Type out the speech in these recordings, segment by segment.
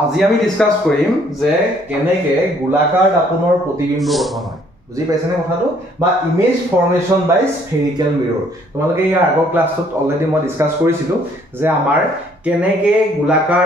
আজি আমি ডিসকাস কৰিম যে কেনেকে গোলাকাৰ দাপোনৰ প্ৰতিবিম্ব গঠন হয় বুজি পাইছানে কথাটো বা ইমেজ ফৰ্মেশন বাই স্ফেৰিকেল মিৰৰ তোমালোকে ইয়াৰ আগৰ ক্লাছত অলৰেডি মই ডিসকাস কৰিছিলো যে আমাৰ কেনেকে গোলাকাৰ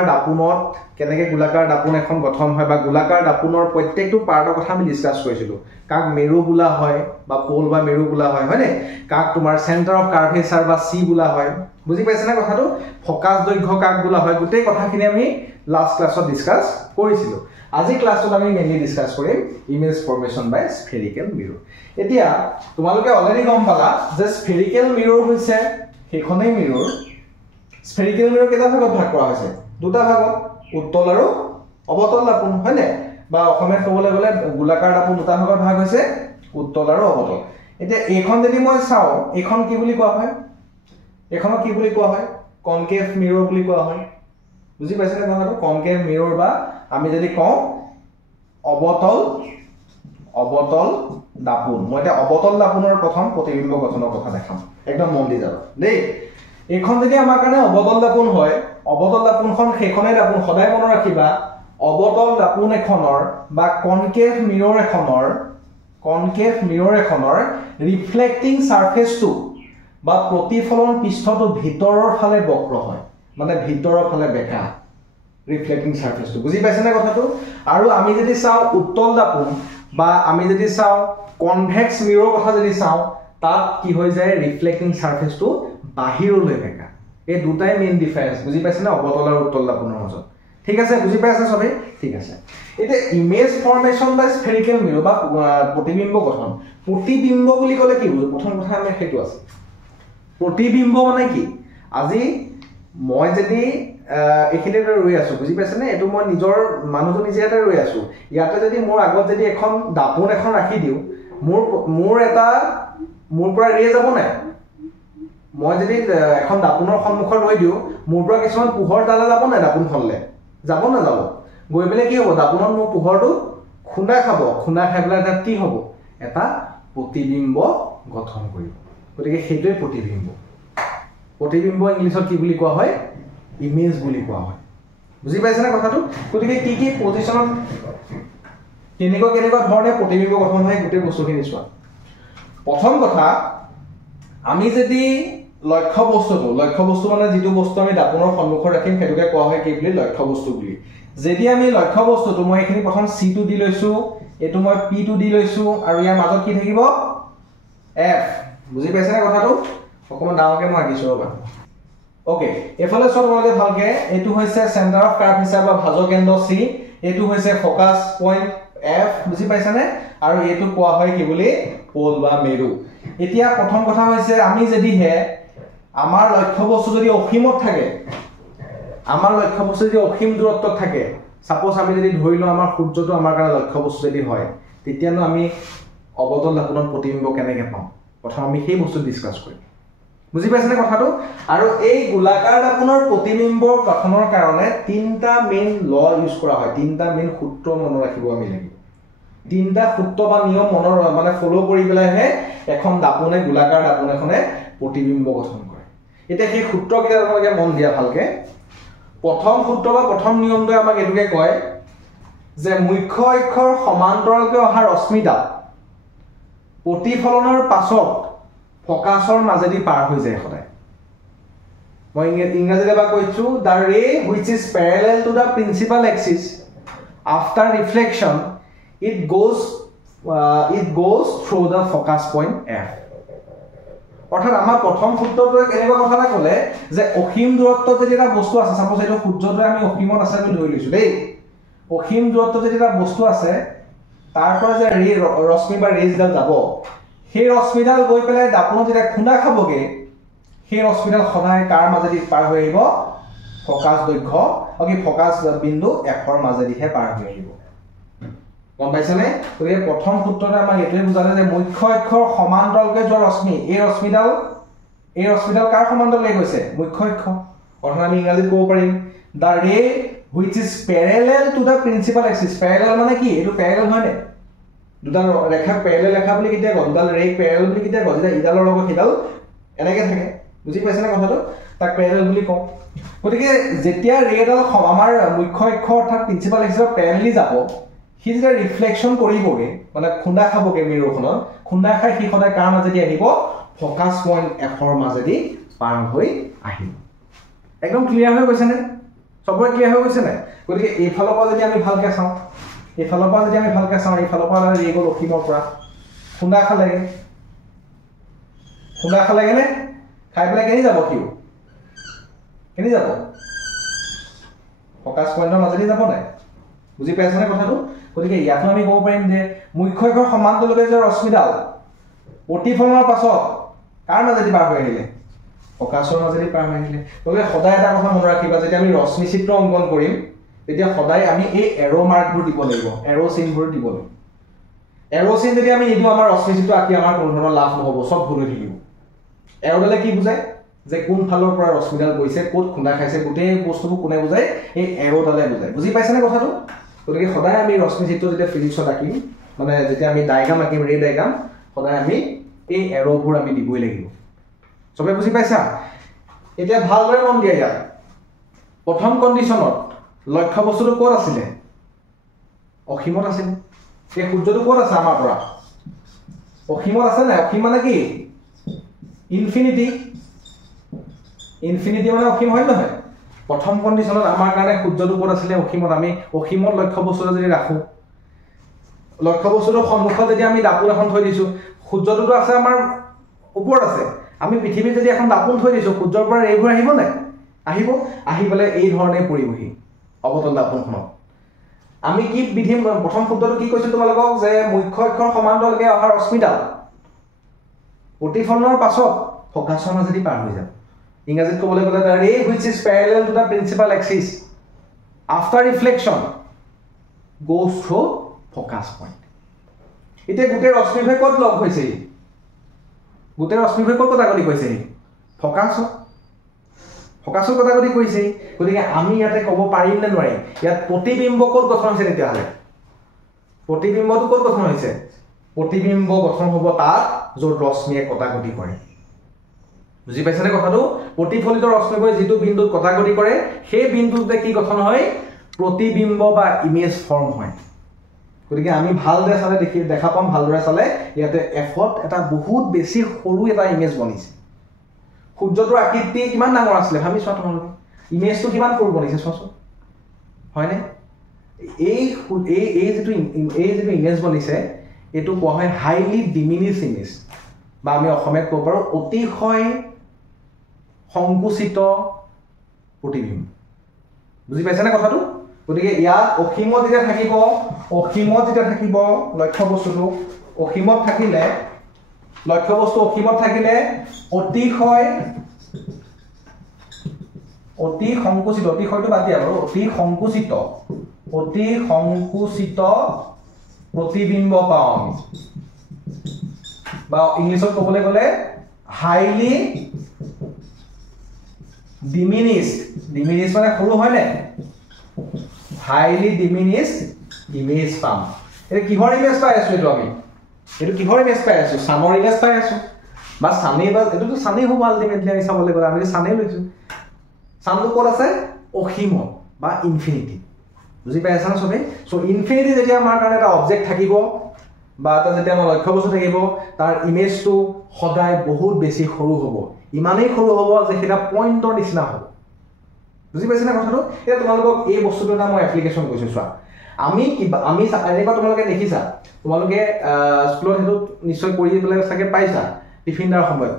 দাপোন এখন গঠন হয় বা গোলাকাৰ দাপোনৰ প্ৰত্যেকটো পাৰ্টৰ কথা আমি ডিসকাস কৰিছিলো কাক মেৰু বুলা হয় বা পোল বা মেৰু বুলা হয় হয়নে কাক তোমাৰ সেন্টাৰ অফ কাৰ্ভেচাৰ বা সি বুলা হয় বুজি পাইছানে কথাটো ফোকাস দৈৰ্ঘ্য কাক বুলা হয় গোটেই কথাখিনি আমি লাষ্ট ক্লাছত ডিসকাস কৰিছিলো আজি ক্লাছত আমি মেইনলি ডিসকাস কৰিম ইমেজ ফৰ্মেশন বাই স্ফেৰিকেল মিৰৰ এতিয়া তোমালোকে অলৰেডি গম পালা যে স্ফেৰিকেল মিৰৰ হৈছে হেখনেই মিৰৰ স্ফেৰিকেল মিৰৰ কেইটা ভাগত ভাগ কৰা হৈছে দুটা ভাগত উত্তল আৰু অবতল দাপোন হয়নে বা অসমীয়াত ক'বলৈ গ'লে গোলাকাৰ দাপোন দুটা ভাগত ভাগ হৈছে উত্তল আৰু অবতল এতিয়া এইখন যদি মই চাও এইখন কি বুলি কোৱা হয় এখনক কি বুলি কোৱা হয় কনকেভ মিৰৰ বুলি কোৱা হয় বুজি পাইছানে কথাটো কনকেভ মিৰৰ বা আমি যদি কওঁ অবতল দাপোন মই এটা অবতল দাপোনৰ প্ৰথম প্ৰতিবিম্ব গঠনৰ কথা দেখাম একদম মন দি যাব দেই এখন যদি আমাৰ কাৰণে অবতল দাপোন হয় অবতল দাপোনখন সেইখনে দাপোন সদায় মনত ৰাখিবা অবতল দাপোন এখনৰ বা কনকেভ মিৰৰ এখনৰ ৰিফ্লেক্টিং সাৰফেসটো বা প্ৰতিফলন পৃষ্ঠটো ভিতৰৰ ফালে বক্ৰ হয় মানে ভিতৰৰ ফালে বেকা ৰিফ্লেক্টিং সাৰফেসটো বুজি পাইছানে কথাটো আৰু আমি যদি চাও উত্তল দাপোন বা আমি যদি চাও কনভেক্স মিৰৰ কথা যদি চাও তাত কি হৈ যায় ৰিফ্লেক্টিং সাৰফেসটো বাহিৰলৈ বেকা এই দুটাই মেইন ডিফাৰেন্স বুজি পাইছানে অবতল আৰু উত্তল দাপোনৰ মাজত ঠিক আছে বুজি পাইছা সবে ঠিক আছে এটা ইমেজ ফৰ্মেশন বাই স্ফেৰিকেল মিৰৰ বা প্ৰতিবিম্ব গঠন প্ৰতিবিম্ব বুলি ক'লে কি বুঝো প্ৰথম কথা আমি হেতু আছে প্ৰতিবিম্ব মানে কি আজি মই যদি এখিনিতে ৰৈ আছো বুজি পাইছানে এটো মই নিজৰ মানুহটো নিজে এটা ৰৈ আছো ইয়াতে যদি মোৰ আগত যদি এখন দাপোন এখন ৰাখি দিও মোৰ পৰা ৰে যাব নাই মই যদি এখন দাপোনৰ সন্মুখত ৰৈ দিও মোৰ পৰা কিছুমান পোহৰ তালে যাব নাই দাপোনখনলে যাব না যাব গৈ পেলে কি হ'ব দাপোনৰ মোৰ পোহৰটো খুনা খাই পেলাই তাত কি হ'ব এটা প্ৰতিবিম্ব গঠন কৰিব গতিকে সেইটোৱে প্ৰতিবিম্ব ইংলিছত কি বুলি কোৱা হয় ইমেজ বুলি কোৱা হয় বুজি পাইছানে কথাটো গতিকে কি পজিশনত কেনেকুৱা ধৰণে প্ৰতিবিম্ব গঠন হয় গোটেই বস্তুখিনি চোৱা প্ৰথম কথা আমি যদি লক্ষ্য বস্তু মানে যিটো বস্তু আমি দাপোনৰ সন্মুখত ৰাখিম সেইটোকে কোৱা হয় কি বুলি লক্ষ্য বস্তু বুলি যদি আমি লক্ষ্য বস্তুটো মই এখিনি প্ৰথম সি টো দি লৈছো এটো মই পি টো দি লৈছো আৰু ইয়াৰ মাজত কি থাকিব এফ বুজি পাইছানে কথাটো অকমান ডাঙৰকে মই আঁকিছো ৰবা ওকে এফালে সব তোমালোকে ভালকে এটো হৈছে সেন্টাৰ অফ কাৰ্ভেচাৰ বা ভাজকেন্দ্ৰ সি এটো হৈছে ফোকাস পইণ্ট এফ বুজি পাইছানে আৰু এটো কোৱা হয় কি বুলি পোল বা মেৰু এতিয়া প্ৰথম কথা হৈছে আমি যদি হে আমাৰ লক্ষ্য বস্তু যদি অসীমত থাকে অসীম দূৰত্বত থাকে সাপোজ আমি যদি ধৰি লও আমাৰ সূৰ্যটো আমাৰ কাৰণে লক্ষ্য বস্তু যদি হয় তেতিয়ানো আমি অবতল দাপোনৰ প্ৰতিবিম্ব কেনেকৈ পাম প্ৰথম আমি সেই বস্তু ডিসকাস কৰিম বুজি পাইছানে কথাটো আৰু এই গোলাকাৰ দাপোনৰ প্ৰতিবিম্ব গঠনৰ কাৰণে তিনটা মেইন ল ইউজ কৰা হয় তিনটা মেইন সূত্ৰ মনত ৰাখিব আমি লাগিব তিনটা সূত্ৰ বা নিয়ম মনৰ মানে ফলো কৰি পেলাইহে এখন দাপোনে গোলাকাৰ দাপোন এখনে প্ৰতিবিম্ব গঠন কৰে এতিয়া সেই সূত্ৰ কেইটা তোমালোকে মন দিয়া ভালকে প্ৰথম সূত্ৰ বা প্ৰথম নিয়মটোৱে আমাক এটোকে কয় যে মুখ্য অক্ষৰ সমান্তৰালকৈ অহা ৰশ্মিডাল প্ৰতিফলনৰ পাছত ফোকাসৰ মাজেদি পাৰ হৈ যায় সদায় মই ইংৰাজীতে বা কৈছো the ray which is parallel to the principal axis after reflection it goes through the focus point f অৰ্থাৎ আমাৰ প্ৰথম সূত্ৰটোৱে কেনেকুৱা কথা এটা ক'লে যে অসীম দূৰত্বত যদি এটা বস্তু আছে সাপোজ এইটো সূৰ্যটোৱে আমি অসীমত আছে বুলি ধৰি লৈছো দেই অসীম দূৰত্বত যদি এটা বস্তু আছে তাৰ পৰা যে ৰশ্মি বা ৰেজডাল যাব সেই ৰশ্মিডাল গৈ পেলাই দাপোনত যেতিয়া খুন্দা খাবগে সেই ৰশ্মিডাল সদায় কাৰ মাজেদি পাৰ হৈ আহিব ফোকাস দৈৰ্ঘ্য ফোকাস বিন্দু এফৰ মাজেদিহে পাৰ হৈ আহিব গম পাইছানে গতিকে প্ৰথম সূত্ৰটো আমাক এটোৱে বুজালে যে মুখ্য অক্ষৰ সমান্তৰালকৈ যোৱা ৰশ্মি এই ৰশ্মিডাল কাৰ সমান্তৰালকৈ গৈছে মুখ্য অক্ষৰ অৰ্থাৎ আমি ইংৰাজীত ক'ব পাৰিম the ray which is parallel to the principal axis parallel মানে কি এটো প্যাৰেলাল হয় নে দুটা ৰেখা প্যাৰেলাল ৰেখা বুলি কিটা কয় দুটা ৰে প্যাৰেলাল বুলি কিটা কয় যেটা ইডালৰ লগত হিডাল এনেকে থাকে বুজি পাইছানে কথাটো তাক প্যাৰেলাল বুলি কওঁ গতিকে যেতিয়া ৰেডাল আমাৰ মুখ্য অক্ষ অৰ্থাৎ প্ৰিন্সিপাল এক্সিছৰ প্যাৰেলালি যাব সি যেতিয়া ৰিফ্লেকশ্যন কৰিবগে মানে খুন্দা খাবগে মিৰৰখনত খুন্দা খাই সি সদায় কাৰ মাজেদি আহিব ফকাস পইণ্ট এফৰ মাজেদি পাৰ হৈ আহিব একদম ক্লিয়াৰ হৈ গৈছে নে সবৰে ক্লিয়াৰ হৈ গৈছে নাই গতিকে এইফালৰ পৰা যদি আমি ভালকে চাওঁ এইফালৰ পৰা এইফালৰ পৰা ৰে গ'ল অসীমৰ পৰা খুন্দা খালেগে নে খাই পেলাই কেনি যাব কিও কেনি যাব ফকাস পইণ্টৰ মাজেদি যাব নাই বুজি পাইছে নে কথাটো গতিকে ইয়াতো আমি ক'ব পাৰিম যে মুখ্য অক্ষৰ সমান্তৰালভাৱে যে ৰশ্মিডাল প্ৰতিফলনৰ পাছত কাৰ মাজেদি পাৰ হৈ আহিলে ফকাসৰ মাজেদি পাৰ হৈ আহিলে গতিকে সদায় এটা কথা মনত ৰাখিবা যেতিয়া আমি ৰশ্মি চিত্ৰ অংকন কৰিম তেতিয়া সদায় আমি এই এৰো মাৰ্কবোৰ দিব লাগিব এৰো চিনবোৰ দিব লাগিব এৰো চিন যদি আমি নিদিওঁ আমাৰ ৰশ্মি চিত্ৰ আঁকি আমাৰ কোনো ধৰণৰ লাভ নহ'ব সব ভুল হৈ থাকিব এৰোডালে কি বুজায় যে কোন ফালৰ পৰা ৰশ্মিডাল গৈছে ক'ত খুন্দা খাইছে গোটেই বস্তুবোৰ কোনে বুজায় এই এৰোডালে বুজায় বুজি পাইছেনে কথাটো গতিকে সদায় আমি ৰশ্মি চিত্ৰ যেতিয়া ফিজিক্সত আঁকিম মানে যেতিয়া আমি ডায়গ্ৰাম আঁকিম ৰে ডায়গ্ৰাম সদায় আমি এই এৰোবোৰ আমি দিবই লাগিব সবে বুজি পাইছা এতিয়া ভালদৰে মন দিয়া ইয়াত প্ৰথম কণ্ডিশ্যনত লক্ষ্য বস্তুটো ক'ত আছিলে অসীমত আছিল এই সূৰ্যটো ক'ত আছে আমাৰ পৰা অসীমত আছে নাই অসীম মানে কি ইনফিনিটি মানে অসীম হয় নহয় প্ৰথম কণ্ডিশ্যনত আমাৰ কাৰণে সূৰ্যটো ক'ত আছিলে অসীমত আমি অসীমত লক্ষ্য বস্তুটো যদি ৰাখোঁ লক্ষ্য বস্তুটোৰ সন্মুখত যদি আমি দাপোন এখন থৈ দিছোঁ সূৰ্যটোতো আছে আমাৰ ওপৰত আছে আমি পৃথিৱীত যদি এখন দাপোন থৈ দিছোঁ সূৰ্যৰ পৰা এইবোৰ আহিব নাই আহিব আহি পেলাই এই ধৰণে পৰিবহি অৱতল দাপোনখনত আমি কি বিধি প্ৰথম সূত্ৰটো কি কৈছোঁ তোমালোকক যে মুখ্য অক্ষৰ সমান্তৰালকৈ অহা ৰশ্মিডাল প্ৰতিফলনৰ পাছত ফকাসৰ মাজেদি পাৰ হৈ যাব ইংৰাজীত ক'বলৈ গ'লে the ray which is parallel to the principal axis after reflection goes through focus point এতিয়া গোটেই ৰশ্মিভাই ক'ত লগ হৈছে গোটেই ৰশ্মিভাই ক'ত কথা কৈছে ফকাসৰ কথা কৈছে গতিকে আমি ইয়াতে ক'ব পাৰিম নে নোৱাৰিম ইয়াত প্ৰতিবিম্ব ক'ত গঠন হৈছে তেতিয়াহ'লে প্ৰতিবিম্বটো ক'ত গঠন হৈছে প্ৰতিবিম্ব গঠন হ'ব তাত য'ত ৰশ্মিয়ে কটাকটি কৰে বুজি পাইছানে কথাটো প্ৰতিফলিত ৰশ্মিবোৰে যিটো বিন্দুত কটাকটি কৰে সেই বিন্দুতে কি গঠন হয় প্ৰতিবিম্ব বা ইমেজ ফৰ্ম হয় গতিকে আমি ভালদৰে চালে দেখা পাম ভালদৰে চালে ইয়াতে এফত এটা বহুত বেছি সৰু এটা ইমেজ বনিছে সূৰ্যটোৰ আকৃতি কিমান ডাঙৰ আছিলে ভাবি চোৱা তোমালোকে ইমেজটো কিমান সৰু বনিছে চোৱাচোন হয়নে এই যিটো ইমেজ বনিছে এইটো কোৱা হয় হাইলি ডিমিনিছ ইমেজ বা আমি অসমীয়াত ক'ব পাৰোঁ অতিশয় সংকুচিত প্ৰতিবিম্ব বুজি পাইছেনে কথাটো গতিকে ইয়াত অসীমত যেতিয়া থাকিব লক্ষ্য বস্তুটো অসীমত থাকিলে অতি সংকুচিত অতিশয়টো বাদ দিয়া বাৰু অতি সংকুচিত প্ৰতিবিম্ব পাওঁ আমি বা ইংলিছত ক'বলৈ গ'লে হাইলি ডিমিনিছ মানে সৰু হয়নে হাইলি ডিমিনিছ ইমেজ পাম এটা কিহৰ ইমেজ পাই আছো এইটো কিহৰ ইমেজ পাই আছো সানৰ ইমেজ পাই আছো বা সানে বা এটোতো সানে হ'ব আলটিমেটলি আমি চাবলৈ গ'লে আমি সানে লৈছো সানটো ক'ত আছে অসীমত বা ইনফিনিটি বুজি পাই আছা না সবে সো ইনফিনিটি যেতিয়া আমাৰ কাৰণে এটা অবজেক্ট থাকিব বা এটা যেতিয়া আমাৰ লক্ষ্য বস্তু থাকিব তাৰ ইমেজটো সদায় বহুত বেছি সৰু হ'ব ইমানেই সৰু হ'ব যে সেটা পইণ্টৰ নিচিনা হ'ব বুজি পাইছেনে কথাটো এটা তোমালোকক এই বস্তুটো এটা মই এপ্লিকেশ্যন কৰিছো চোৱা আমি এনেকুৱা তোমালোকে দেখিছা তোমালোকে স্কুলত হেতু নিশ্চয় কৰি পেলাই চাগে পাইছা টিফিনৰ সময়ত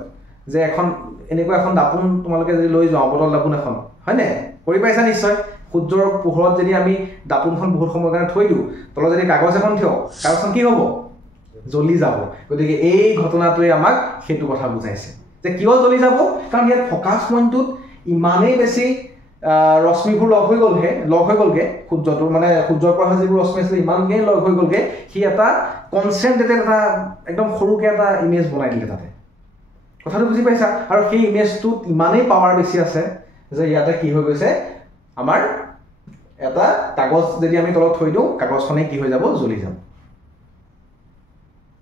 যে এখন এনেকুৱা এখন দাপোন তোমালোকে যদি লৈ যাওঁ বটল দাপোন এখন হয়নে কৰি পাইছা নিশ্চয় সূৰ্যৰ পোহৰত যদি আমি দাপোনখন বহুত সময়ৰ কাৰণে থৈ দিওঁ তলত যদি কাগজ এখন থওঁ কাগজখন কি হ'ব জ্বলি যাব গতিকে এই ঘটনাটোৱে আমাক সেইটো কথা বুজাইছে যে কিয় জ্বলি যাব কাৰণ ইয়াত ফকাস পইণ্টটোত ইমানেই বেছি ৰশ্মিবোৰ লগ হৈ গ'লগে সূৰ্যটোৰ মানে সূৰ্যৰ পৰা যিবোৰ ৰশ্মি আছিল ইমানকৈ লগ হৈ গ'লগে সি এটা কনচেন্ট্ৰেটেড এটা একদম সৰুকৈ এটা ইমেজ বনাই দিলে তাতে কথাটো বুজি পাইছা আৰু সেই ইমেজটোত ইমানেই পাৱাৰ বেছি আছে যে ইয়াতে কি হৈ গৈছে আমাৰ এটা কাগজ যদি আমি তলত থৈ দিওঁ কাগজখনে কি হৈ যাব জ্বলি যাব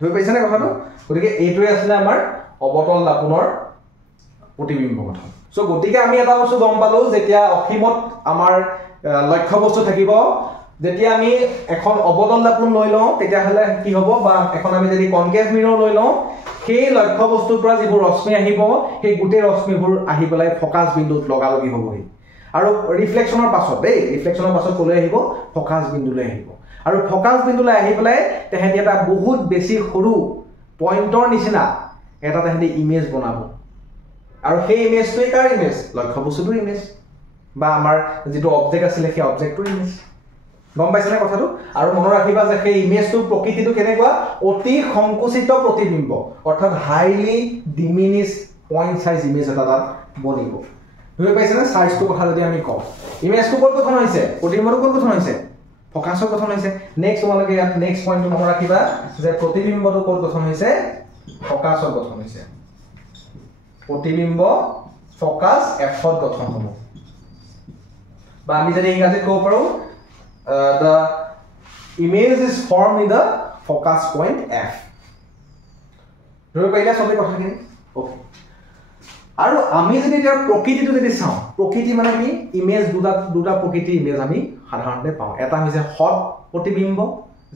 ধৰি পাইছানে কথাটো গতিকে এইটোৱে আছিলে আমাৰ অবতল দাপোনৰ প্ৰতিবিম্ব গঠন সো গতিকে আমি এটা বস্তু গম পালো যেতিয়া অসীমত আমাৰ লক্ষ্য বস্তু থাকিব যেতিয়া আমি এখন অবতল দাপোন লৈ লওঁ তেতিয়া হলে কি হ'ব বা এখন আমি যদি কনকেভ মিৰৰ লৈ লওঁ সেই লক্ষ্য বস্তুৰ পৰা যিবোৰ ৰশ্মি আহিব সেই গুটেই ৰশ্মিবোৰ আহি পেলাই ফকাস বিন্দুত লগালগি হ'বহি আৰু ৰিফ্লেকশনৰ পাছত ৰিফ্লেকশনৰ পাছত কলৈ আহিব ফকাস বিন্দুলৈ আহিব আৰু ফকাস বিন্দুলৈ আহি পেলাই তেহেঁতি এটা বহুত বেছি সৰু পইণ্টৰ নিচিনা এটা তেহেঁতি ইমেজ বনাব আৰু সেই ইমেজটোই কাৰ ইমেজ লক্ষ্য বস্তুটোৰ ইমেজ বা আমাৰ যেটো অবজেক্ট আছিল সেই অবজেক্টটোৰ ইমেজ গম পাইছানে কথাটো আৰু মনত ৰাখিবা যে সেই ইমেজটো প্ৰকৃতিটো কেনেকুৱা অতি সংকুচিত প্ৰতিবিম্ব অৰ্থাৎ হাইলি ডিমিনিশ্ড পইণ্ট সাইজ ইমেজ এটা তাত বনিব বুজি পাইছানে সাইজটো কথা যদি আমি কওঁ ইমেজটো ক'ত গঠন হৈছে প্ৰতিবিম্বটো ক'ত গঠন হৈছে ফকাসৰ গঠন হৈছে নেক্সট তোমালোকে ইয়াত নেক্সট পইণ্টটো মনত ৰাখিবা যে প্ৰতিবিম্বটো ক'ত গঠন হৈছে ফকাসৰ গঠন হৈছে প্ৰতিবিম্ব ফকাস এফত গঠন হ'ব বা আমি যদি ইংৰাজীত ক'ব পাৰো the image is formed in the focus point F ধৰি পাইলা সবে কথাখিনি ওকে আৰু আমি যদি তাৰ প্ৰকৃতিটো যদি চাওঁ প্ৰকৃতি মানে কি ইমেজ দুটা প্ৰকৃতি ইমেজ আমি সাধাৰণতে পাওঁ এটা হৈছে হট প্ৰতিবিম্ব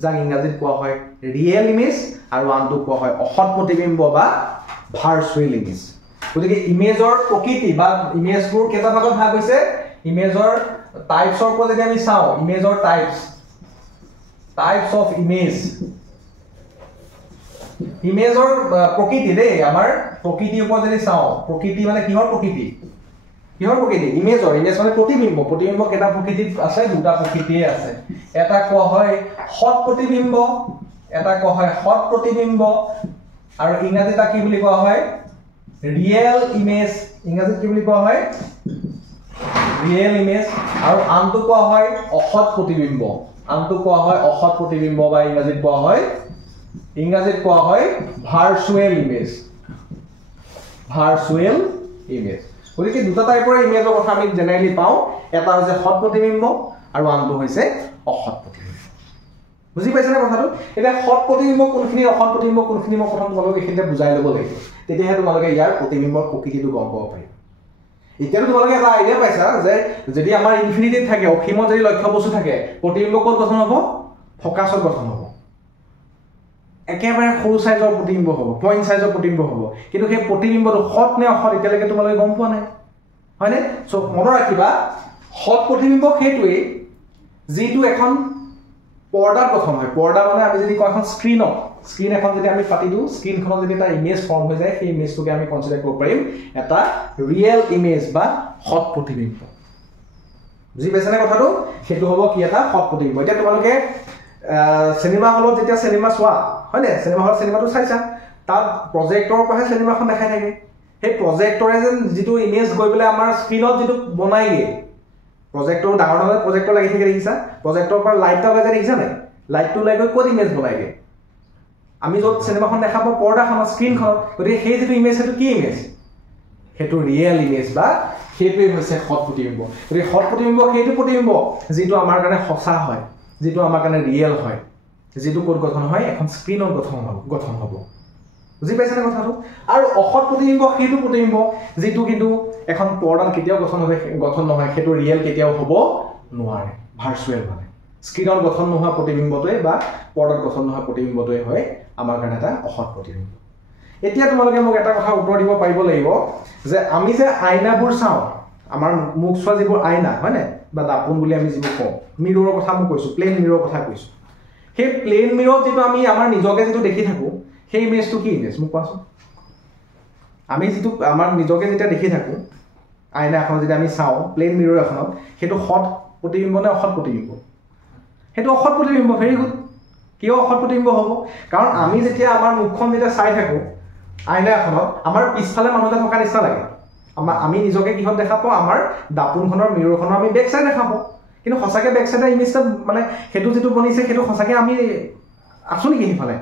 যাক ইংৰাজীত কোৱা হয় ৰিয়েল ইমেজ আৰু আনটো কোৱা হয় অহট প্ৰতিবিম্ব বা ভাৰ্চুৱেল ইমেজ গতিকে ইমেজৰ প্ৰকৃতি বা ইমেজবোৰ কেইটা ভাগত ভাগ হৈছে ইমেজৰ types of যদি আমি চাও image or types of image or প্ৰকৃতি দেই আমাৰ প্ৰকৃতিৰ ওপৰত যদি চাও প্ৰকৃতি মানে কিহৰ প্ৰকৃতি image মানে প্ৰতিবিম্ব কেটা প্ৰকৃতিত আছে দুটা প্ৰকৃতিয়ে আছে এটা কোৱা হয় হট প্ৰতিবিম্ব এটা কোৱা হয় হট প্ৰতিবিম্ব আৰু ইংৰাজীত কি বুলি কোৱা হয় ৰিয়েল ইমেজ ইংৰাজীত কি বুলি কোৱা হয় real image আৰু আনটো কোৱা হয় অহট প্ৰতিবিম্ব বা ইংৰাজীত কোৱা হয় ভাৰ্চুৱেল ইমেজ গতিকে দুটা টাইপৰ ইমেজৰ কথা আমি জেনেৰেলি পাওঁ এটা হৈছে হট প্ৰতিবিম্ব আৰু আনটো হৈছে অহট প্ৰতিবিম্ব বুজি পাইছানে কথাটো এটা হট প্ৰতিবিম্ব কোনখিনি অহট প্ৰতিবিম্ব কোনখিনি মই প্ৰথম তোমালোকক এখিনিতে বুজাই ল'ব লাগিব তেতিয়াহে তোমালোকে ইয়াৰ প্ৰতিবিম্বৰ প্ৰকৃতিটো গম পাব পাৰিবা এতিয়া তোমালোকে এটা আইডিয়া পাইছা যে যদি আমাৰ ইনফিনিটিত থাকে অসীমত যদি লক্ষ্য বস্তু থাকে প্ৰতিবিম্ব ক'ত গঠন হ'ব ফকাসত গঠন হ'ব একেবাৰে সৰু সাইজৰ প্ৰতিবিম্ব হ'ব পইণ্ট সাইজৰ প্ৰতিবিম্ব হ'ব কিন্তু সেই প্ৰতিবিম্বটো হট নে অহট এতিয়ালৈকে তোমালোকে গম পোৱা নাই হয়নে সো মনত ৰাখিবা হট প্ৰতিবিম্ব সেইটোৱেই যিটো এখন পৰ্দাত গঠন হয় পৰ্দা মানে আমি যদি কওঁ এখন স্ক্ৰীন এখন যদি আমি পাতি দিওঁ স্ক্ৰীনখনত যদি এটা ইমেজ ফৰ্ম হৈ যায় সেই ইমেজটোকে আমি কনসিডাৰ কৰিব পাৰিম এটা ৰিয়েল ইমেজ বা হট প্ৰতিবিম্ব বুজি পাইছানে কথাটো সেইটো হ'ব কি এটা হট প্ৰতিবিম্ব এতিয়া তোমালোকে সিনেমা হলত যেতিয়া সিনেমা চোৱা হয়নে সিনেমা হলত সিনেমাটো চাইছা তাত প্ৰজেক্টৰৰ পৰাহে সিনেমাখন দেখাই থাকে সেই প্ৰজেক্টৰে যেন যিটো ইমেজ গৈ পেলাই আমাৰ স্ক্ৰীনত যিটো বনাইগে প্ৰজেক্টৰ ডাঙৰ প্ৰজেক্টৰ লাগি থাকে দেখিছা প্ৰজেক্টৰৰ পৰা লাইটটা ওলাই যায় দেখিছা নাই লাইটটো ওলাই গৈ ক'ত ইমেজ বনাইগে আমি য'ত সিনেমাখন দেখাব পৰ্দাখনত স্ক্ৰীনখনত গতিকে সেই যিটো ইমেজ সেইটো কি ইমেজ সেইটো ৰিয়েল ইমেজ বা সেইটোৱেই হৈছে হট প্ৰতিবিম্ব গতিকে হট প্ৰতিবিম্ব সেইটো প্ৰতিবিম্ব যিটো আমাৰ কাৰণে সঁচা হয় যিটো আমাৰ কাৰণে ৰিয়েল হয় যিটো ক'ত গঠন হয় এখন স্ক্ৰীনত গঠন হ'ব বুজি পাইছানে কথাটো আৰু অহট প্ৰতিবিম্ব সেইটো প্ৰতিবিম্ব যিটো কিন্তু এখন পৰ্দাত কেতিয়াও গঠন নহয় সেইটো ৰিয়েল কেতিয়াও হ'ব নোৱাৰে ভাৰ্চুৱেল মানে স্ক্ৰীনত গঠন নোহোৱা প্ৰতিবিম্বটোৱে বা পৰ্দাত গঠন নোহোৱা প্ৰতিবিম্বটোৱে হয় আমাৰ কাৰণে এটা অহট প্ৰতিবিম্ব এতিয়া তোমালোকে মোক এটা কথা উত্তৰ দিব পাৰিব লাগিব যে আমি যে আইনাবোৰ চাওঁ আমাৰ মুখ চোৱা যিবোৰ আইনা হয়নে বা দাপোন বুলি আমি যিবোৰ কওঁ মিৰৰৰ কথা মই কৈছোঁ প্লেন মিৰৰৰ কথা কৈছোঁ সেই প্লেন মিৰত যিটো আমি আমাৰ নিজকে যিটো দেখি থাকোঁ সেই ইমেজটো কি ইমেজ মোক কোৱাচোন আমি যিটো আমাৰ নিজকে যেতিয়া দেখি থাকোঁ আইনা এখন যদি আমি চাওঁ প্লেন মিৰৰ এখনত সেইটো হট প্ৰতিবিম্ব নে অহট প্ৰতিবিম্ব সেইটো অহট প্ৰতিবিম্ব ভেৰি গুড কিয় অহট প্ৰতিবিম্ব হ'ব কাৰণ আমি যেতিয়া আমাৰ মুখখন যেতিয়া চাই থাকোঁ আইনা এখনত আমাৰ পিছফালে মানুহ এটা থকা নিচিনা লাগে আমি নিজকে কিহত দেখা পাওঁ আমাৰ দাপোনখনৰ মিৰৰখনৰ আমি বেক চাইড দেখা পাওঁ কিন্তু সঁচাকৈ বেক চাইডৰ ইমেজটা মানে সেইটো যিটো বনিছে সেইটো সঁচাকৈ আমি আছোঁ নেকি সেইফালে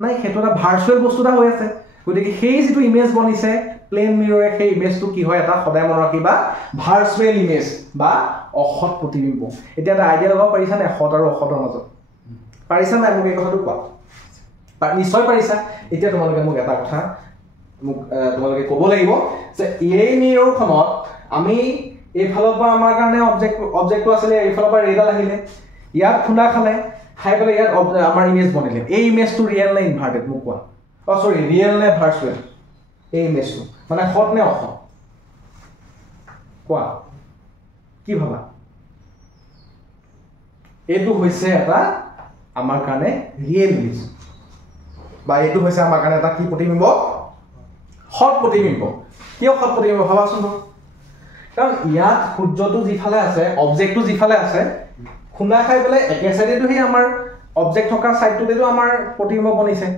নাই সেইটো এটা ভাৰ্চুৱেল বস্তু এটা হৈ আছে গতিকে সেই যিটো ইমেজ বনিছে প্লেন মিৰৰে সেই ইমেজটো কি হয় এটা সদায় মনত ৰাখিবা ভাৰ্চুৱেল ইমেজ বা অহট প্ৰতিবিম্ব এতিয়া এটা আইডিয়া লগাব পাৰিছা নে হট আৰু অহটৰ মাজত পাৰিছা নাই মোক এই কথাটো কোৱা নিশ্চয় পাৰিছা এতিয়া তোমালোকে মোক এটা কথা মোক তোমালোকে ক'ব লাগিব যে এই মিৰৰখনত আমি এইফালৰ পৰা আমাৰ কাৰণে অবজেক্টটো আছিলে এইফালৰ পৰা ৰেডাল আহিলে ইয়াত খুন্দা খালে খাই পেলাই ইয়াত আমাৰ ইমেজ বনিলে এই ইমেজটো ৰিয়েল নে ইনভাৰ্টেড মোক কোৱা সৰি ৰিয়েল নে ভাৰ্চুৱেল এই ইমেজটো মানে সৎ নে অসৎ কোৱা কি ভাবা এইটো হৈছে এটা আমাৰ কাৰণে ৰিয়েল ইমেজ বা এইটো হৈছে আমাৰ কাৰণে এটা কি প্ৰতিবিম্ব সৎ প্ৰতিবিম্ব কিয় সৎ প্ৰতিবিম্ব ভাবাচোন কাৰণ ইয়াত সূৰ্যটো যিফালে আছে অবজেক্টটো যিফালে আছে খুন্দা খাই পেলাই একে চাইডেটো সেই আমাৰ অবজেক্ট থকা সাইডটোতেটো আমাৰ প্ৰতিবিম্ব বনিছে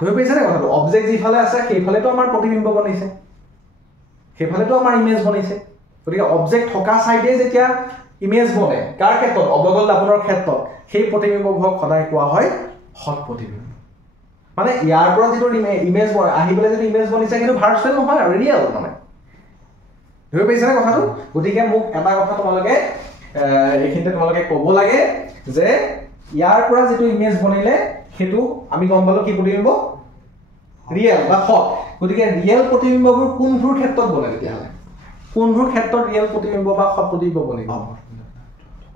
ধৰি পাইছে নে কথাটো অবজেক্ট যিফালে আছে সেইফালেটো আমাৰ প্ৰতিবিম্ব বনিছে সেইফালেটো আমাৰ ইমেজ বনিছে গতিকে অবজেক্ট থকা সাইডে যেতিয়া ইমেজ বনে কাৰ ক্ষেত্ৰত অবতল দাপনৰ ক্ষেত্ৰত সেই প্ৰতিবিম্বক সদায় কোৱা হয় সৎ প্ৰতিবিম্ব মানে ইয়াৰ পৰা যিটো ইমেজ বনে আহি পেলাই যদি ইমেজ বনিছে কিন্তু ভাৰ্চুৱেল নহয় আৰু ৰিয়েল মানে ধৰি পাইছে নে কথাটো গতিকে মোক এটা কথা তোমালোকে এইখিনিতে তোমালোকে ক'ব লাগে যে ইয়াৰ পৰা যিটো ইমেজ বনিলে সেইটো আমি গম পালো কি প্ৰতিবিম্ব ৰিয়েল বা সৎ গতিকে ৰিয়েল প্ৰতিবিম্ববোৰ কোনবোৰ ক্ষেত্ৰত বনে তেতিয়াহ'লে কোনবোৰ ক্ষেত্ৰত ৰিয়েল প্ৰতিবিম্ব বা সৎ প্ৰতিবিম্ব বনিব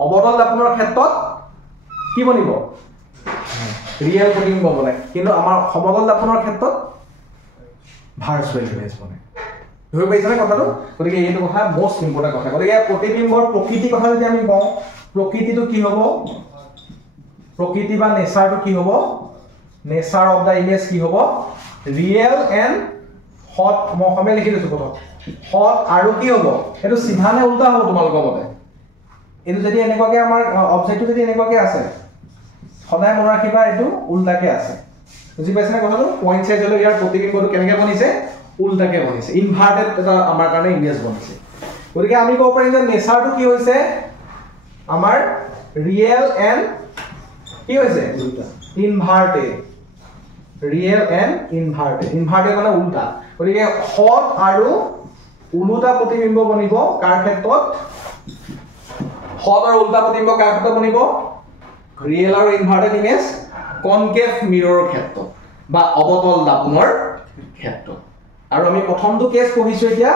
অবতল দাপনৰ ক্ষেত্ৰত কি বনিব ৰিয়েল প্ৰতিবিম্ব বনে কিন্তু আমাৰ সমতল দাপনৰ ক্ষেত্ৰত ভাৰ্চুৱেল ইমেজ বনে ধৰি পাইছে নে কথাটো গতিকে এইটো কথা মোষ্ট ইম্পৰ্টেণ্ট কথা গতিকে প্ৰতিবিম্বৰ প্ৰকৃতি কথা যদি আমি কওঁ প্ৰকৃতিটো কি হ'ব প্ৰকৃতি বা নেচাৰটো কি হ'ব নেচাৰ অফ দা ইমেজ কি হ'ব ৰিয়েল এণ্ড সৎ মই অসমীয়া লিখি দিছো কথা সৎ আৰু কি হ'ব এইটো চিধা নে উল্টা হ'ব তোমালোকৰ মতে এইটো যদি এনেকুৱাকে আমাৰ অবজেক্টটো যদি এনেকুৱাকে আছে সদায় মনত ৰাখিবা এইটো উল্টাকে আছে বুজি পাইছে নে কথাটো পইণ্ট চাইজ হ'লে ইয়াৰ প্ৰতিবিম্বটো কেনেকৈ বনিছে উল্টাকে বনিছে ইনভাৰ্টেড এটা আমাৰ কাৰণে ইমেজ বনিছে গতিকে আমি ক'ব পাৰিম যে নেচাৰটো কি হৈছে আমাৰ ৰিয়েল এণ্ড কি হৈছে ইনভাৰ্টেড ৰিয়েল এণ্ড ইনভাৰ্টেড মানে উল্টা গতিকে সৎ আৰু উল্টা প্ৰতিবিম্ব বনিব কাৰ ক্ষেত্ৰত সৎ আৰু উল্টা প্ৰতিবিম্ব কাৰ ক্ষেত্ৰত বনিব ৰিয়েল আৰু ইনভাৰ্টেড ইমেজ কনকেভ মিৰৰৰ ক্ষেত্ৰত বা অবতল দাপনৰ ক্ষেত্ৰত আৰু আমি প্ৰথমটো কেছ পঢ়িছো এতিয়া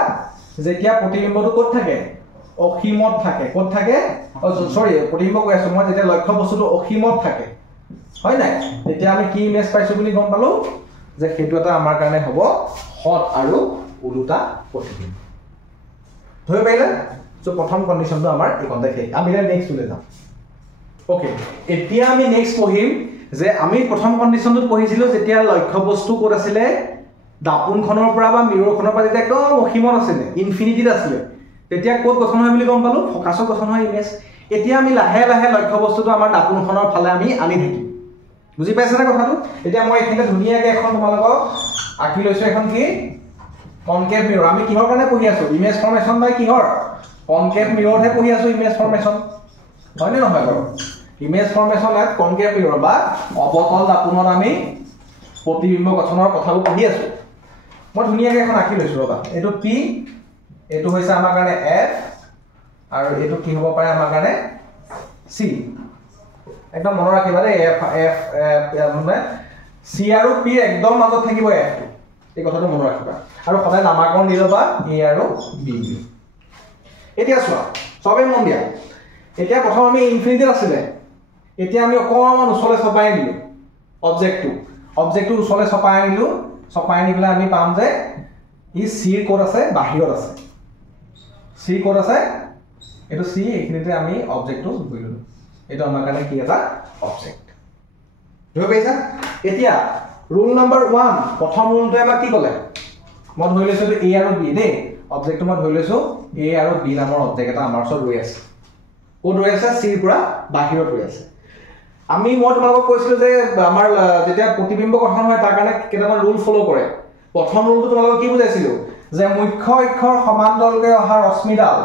যেতিয়া প্ৰতিবিম্বটো ক'ত থাকে অসীমত থাকে ক'ত থাকে সৰি প্ৰতিবিম্ব কৈ আছো মই যেতিয়া লক্ষ্য বস্তুটো অসীমত থাকে হয় নাই তেতিয়া আমি কি ইমেজ পাইছো বুলি গম পালো যে সেইটো এটা আমাৰ কাৰণে হ'ব সৎ আৰু উল্টা প্ৰতিবিম্ব ধৰি পাইলে সো প্ৰথম কন্ডিশনটো আমাৰ এই কন্টেক্ট আমি নেক্সট লৈ যাম ওকে এতিয়া আমি নেক্সট পঢ়িম যে আমি প্ৰথম কন্ডিশনটো পঢ়িছিলো যেতিয়া লক্ষ্য বস্তু ক'ত আছিল দাপোনখনৰ পৰা বা মিৰৰখনৰ পৰা যেতিয়া একদম অসীমত আছিল ইনফিনিটিত আছিল তেতিয়া ক'ত গঠন হয় বুলি গম পালো ফকাছত গঠন হয় ইমেজ এতিয়া আমি লাহে লাহে লক্ষ্য বস্তুটো আমাৰ দাপোনখনৰ ফালে আমি আনি থাকিম বুজি পাইছে না কথাটো এতিয়া মই এখানে ধুনিয়াকে এখন তোমালোকক আঁকি লৈছো এখন কি কনকেভ মিৰৰ আমি কিহৰ কাৰণে পঢ়ি আছো ইমেজ ফৰ্মেশন বাই কিহৰ কনকেভ মিৰৰহে পঢ়ি আছো ইমেজ ফৰ্মেশন হয় নে নহয় বাৰু ইমেজ ফৰ্মেশন এট কনকেভ মিৰৰ বা অবতল দাপোনত আমি প্ৰতিবিম্ব গঠনৰ কথাও পঢ়ি আছো মই ধুনিয়াকে এখন আঁকি লৈছো ৰবা এটো পি এটো হৈছে আমাৰ কাৰণে এফ আৰু এটো কি হ'ব পাৰে আমাৰ কাৰণে সি একদম মনত ৰাখিবা দে এফ মানে সি আৰু পি একদম মাজত থাকিব এফ এই কথাটো মনত ৰাখিবা আৰু সদায় নামাকৰণ দি লবা এ আৰু বি এতিয়া চোৱা সবে মন দিয়া এতিয়া প্ৰথম আমি ইনফিনিটিত আছিলে এতিয়া আমি অকমান উছলে ছপাই দিলো অবজেক্টটো উছলে ছপাই আনিলো ছপাই আনি পেলাই আমি পাম যে ই সিৰ কোড আছে বাহিৰত আছে সি কোড আছে এটো সি এইখিনিতে আমি অবজেক্টটো বুইলো এটা আমাৰ কাৰণে কি এটা অবজেক্ট ধৰি পাইছা এতিয়া ৰুল নাম্বাৰ 1 প্ৰথম ৰুলটো আমাক কি ক'লে মই ধৰি লৈছো এ আৰু বি দেই অবজেক্টটো মই ধৰি লৈছো এ আৰু বি নামৰ অবজেক্ট এটা আমাৰ ওচৰত ৰৈ আছে কোড ৰৈ আছে সিৰ পৰা বাহিৰত ৰৈ আছে আমি মই তোমালোকক কৈছিলো যে আমাৰ যেতিয়া প্ৰতিবিম্ব গঠন হয় তাৰ কাৰণে কেইটামান ৰুল ফলো কৰে প্ৰথম ৰুলটো তোমালোকক কি বুজাইছিলো যে মুখ্য অক্ষৰ সমান্তৰালকৈ অহা ৰশ্মিডাল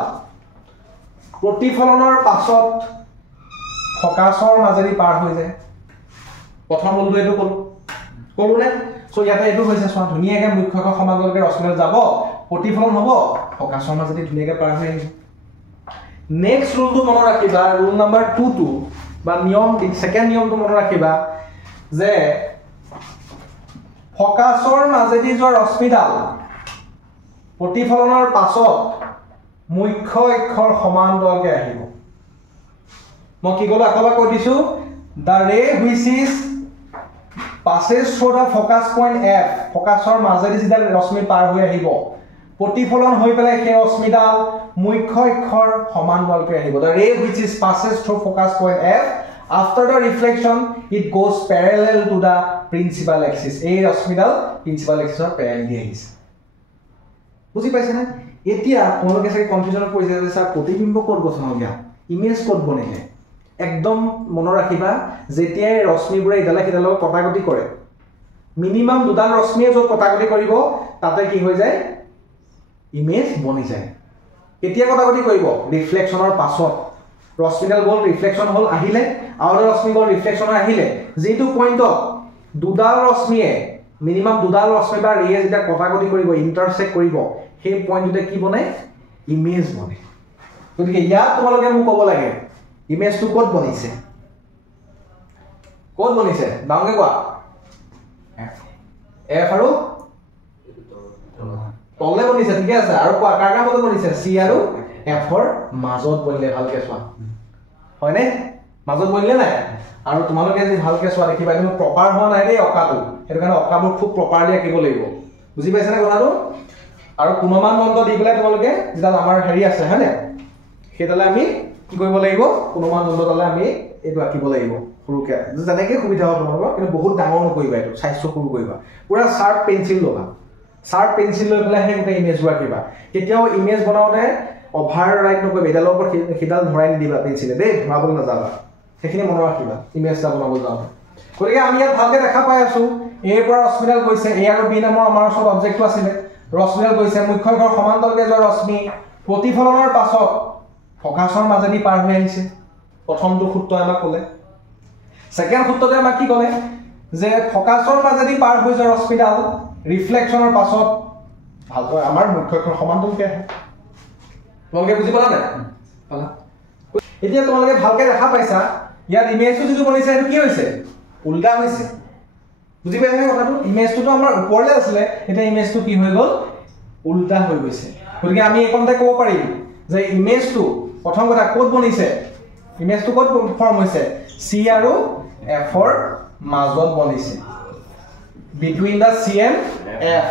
প্ৰতিফলনৰ পাছত ফকাছৰ মাজেদি পাৰ হৈ যায় প্ৰথম ৰুলটো এইটো ক'লো নে সো ইয়াতে এইটো হৈছে চোৱা ধুনিয়াকে মুখ্য অক্ষৰ সমান্তৰালকৈ ৰশ্মিডাল যাব প্ৰতিফলন হ'ব ফকাছৰ মাজেদি ধুনিয়াকে পাৰ হৈ আহিব নেক্সট ৰুলটো মনত ৰাখিবা ৰুল নাম্বাৰ 2 বা নিয়ম সেকেন্ড নিয়মটো মনত ৰাখিবা যে ফকাছৰ মাজেদি যোৱা ৰশ্মিডাল প্ৰতিফলনৰ পাছত মুখ্য অক্ষৰ সমান্তৰালকৈ আহিব মই কি ক'লো আকবা কৈ দিছো the ray which is passes through the focus point F ফকাছৰ মাজেদি যেতিয়া ৰশ্মি পাৰ হৈ আহিব প্ৰতিফলন হৈ পেলাই সেই ৰশ্মিডাল মুখ্য অক্ষৰ সমান্তৰালকৈ আহিব the ray which is passes through focus point F after the reflection it goes parallel to the principal axis এই ৰশ্মিডাল principal axisৰ parallel দি আহিছে বুজি পাইছে না এতিয়া তোমালোকে চাগে কনফিউজনত পৰিছে যে স্যাৰ প্ৰতিবিম্ব ক'ত গঠন হ'ব ইমেজ ক'ত বনিলে একদম মন ৰাখিবা যেতিয়াই ৰশ্মিবোৰে ইডালে সিডালৰ কটাকটি কৰে মিনিমাম দুডাল ৰশ্মিয়ে য'ত কটাকটি কৰিব তাতে কি হৈ যায় ইমেজ বনি যায় কেতিয়া কটাকটি কৰিব ৰিফ্লেকশ্যনৰ পাছত ৰশ্মিডাল গ'ল ৰিফ্লেকশ্যন হ'ল আহিলে আৰু ৰশ্মি গ'ল ৰিফ্লেকশ্যনৰ আহিলে যেটো পইণ্টত দুডাল ৰশ্মিয়ে মিনিমাম দুডাল ৰশ্মি বা ৰে যেতিয়া কটাকটি কৰিব ইন্টাৰসেক্ট কৰিব সেই পইণ্টতে কি বনে ইমেজ বনে গতিকে ইয়াত তোমালোকে মোক ক'ব লাগে ইমেজটো ক'ত বনিছে ডাঙকে কোৱা এফ আৰু তলে বনিছে ঠিক আছে আৰু কোৱা কাৰ কাৰ মতে বনিছে সি আৰু এফৰ মাজত বনিলে ভালকে চোৱা হয়নে মাজত বনিলে নাই আৰু তোমালোকে যে ভালকে চোৱা দেখিবা এইটো প্ৰপাৰ হোৱা নাই দেই অকাটো সেইটো কাৰণে অকাবোৰ খুব প্ৰপাৰলি আঁকিব লাগিব বুজি পাইছে না কথাটো আৰু পুনমান মন্ত্ৰ দি পেলাই তোমালোকে যেটা আমাৰ হেৰি আছে হয়নে সেইডালে আমি কি কৰিব লাগিব পুনমান মন্ত্ৰডালে আমি এইটো আঁকিব লাগিব সৰুকে যেনেকৈ সুবিধা হ'ব তোমালোকৰ কিন্তু বহুত ডাঙৰ নকৰিবা এইটো সাইজটো সৰু কৰিবা পুৰা শাৰ্প পেন্সিল ল'বা শাৰ্প পেন্সিল লৈ পেলাই সেই গোটেই ইমেজবোৰ আঁকিবা কেতিয়াও ইমেজ বনাওঁতে অভাৰ ৰাইট নকৰিবা এডালৰ ওপৰত সেইডাল ধৰাই নিদিবা পেন্সিলে দেই ধৰাবলৈ নাযাবা সেইখিনি মনত ৰাখিবা ইমেজটা বনাব যাওঁতে গতিকে আমি ইয়াত ভালকে দেখা পাই আছো এৰ পৰা ৰশ্মিডাল গৈছে এ আৰু বি নামৰ আমাৰ ওচৰত অবজেক্টটো আছিলে ৰশ্মিডাল গৈছে মুখ্য অক্ষৰ সমান্তৰালকৈ যোৱা ৰশ্মি প্ৰতিফলনৰ পাছত ফকাছৰ মাজেদি পাৰ হৈ আহিছে প্ৰথমটো সূত্ৰ আমাক ক'লে সেকেন্ড সূত্ৰতে আমাক কি ক'লে যে ফকাছৰ মাজেদি পাৰ হৈ যোৱা ৰশ্মিডাল ৰিফ্লেকশ্যনৰ পাছত ভালকৈ আমাৰ মুখ্য অক্ষৰ সমান্তৰালকৈ আহে তোমালোকে বুজি পালা নাই পালা এতিয়া তোমালোকে ভালকে দেখা পাইছা ইয়াত ইমেজটো যিটো বনিছে সেইটো কি হৈছে উল্টা হৈছে বুজি পাইছা নে কথাটো ইমেজটো আমাৰ ওপৰলে আছিলে এটা ইমেজটো কি হৈ গ'ল উল্টা হৈ গৈছে গতিকে আমি এইকণতে ক'ব পাৰিম যে ইমেজটো প্ৰথম কথা ক'ত বনিছে ইমেজটো ক'ত ফৰ্ম হৈছে সি আৰু এফৰ মাজত বনিছে between the C and F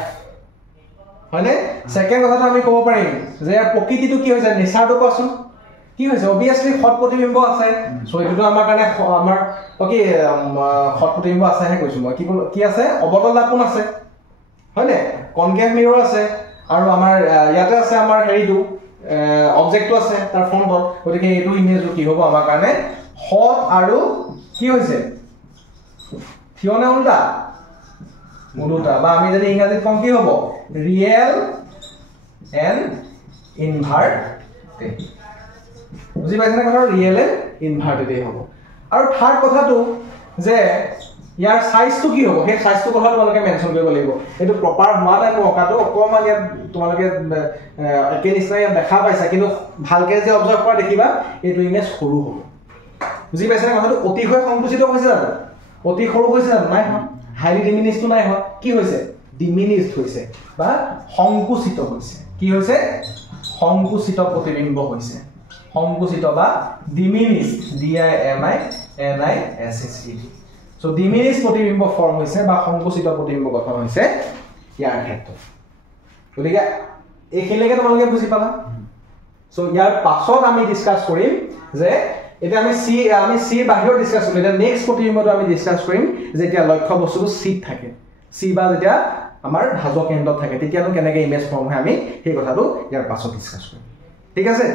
হয়নে সেকেন্ড কথাটো আমি ক'ব পাৰিম যে প্ৰকৃতিটো কি হৈছে নেচাৰটো কোৱাচোন কি হৈছে অবিয়াসলি হট প্ৰতিবিম্ব আছে সো এটো আমাৰ কাৰণে আমাৰ কি হট প্ৰতিবিম্ব আছে হে কৈছো মই কি আছে অবতল দাপন আছে হয়নে কনকেভ মিৰৰ আছে আৰু আমাৰ ইয়াতে আছে আমাৰ হেৰিটো অবজেক্টটো আছে তাৰ ফ্ৰণ্টত গতিকে এইটো ইমেজটো কি হ'ব আমাৰ কাৰণে হট আৰু কি হৈছে থিয়নে উল্টা উল্টা বা আমি যদি ইংৰাজীত কম কি হ'ব ৰিয়েল এণ্ড ইনভাৰ্টেড বুজি পাইছে না কথা ৰিয়েল এণ্ড ইনভাৰ্টেড হ'ব আৰু থাৰ্ড কথাটো যে ইয়াৰ সাইজটো কি হ'ব সেই সাইজটো কথা তোমালোকে মেনশ্যন কৰিব লাগিব এইটো প্ৰপাৰ হোৱা নাই মোৰ অকাটো অকমান ইয়াত তোমালোকে একে নিচিনা ইয়াত দেখা পাইছা কিন্তু ভালকে যে অবজাৰ্ভ কৰা দেখিবা এইটো ইমেজ সৰু হ'ব বুজি পাইছে না কথাটো অতিশয় সংকুচিত হৈছে জানো অতি সৰু হৈছে জানো নাই হয় হাইলি ডিমিনিছটো নাই হয় কি হৈছে ডিমিনিছড হৈছে বা সংকুচিত হৈছে কি হৈছে সংকুচিত প্ৰতিবিম্ব হৈছে সংকুচিত বা ডিমিনিছড DIMINISSED সো ডিমিনিছড প্ৰতিবিম্ব ফৰ্ম হৈছে বা সংকুচিত প্ৰতিবিম্ব গঠন হৈছে ইয়াৰ ক্ষেত্ৰত গতিকে এইখিনিলৈকে তোমালোকে বুজি পালা সো ইয়াৰ পাছত আমি ডিসকাস কৰিম যে এটা আমি সি বাহিৰত ডিসকাস কৰিম এটা নেক্সট প্ৰতিবিম্বটো আমি ডিসকাস কৰিম যেতিয়া লক্ষ্য বস্তুটো সিত থাকে সি বা যেতিয়া আমাৰ ভাজক কেন্দ্ৰত থাকে তেতিয়ানো কেনেকৈ ইমেজ ফৰ্ম হয় আমি সেই কথাটো ইয়াৰ পাছত ডিসকাস কৰিম ঠিক আছে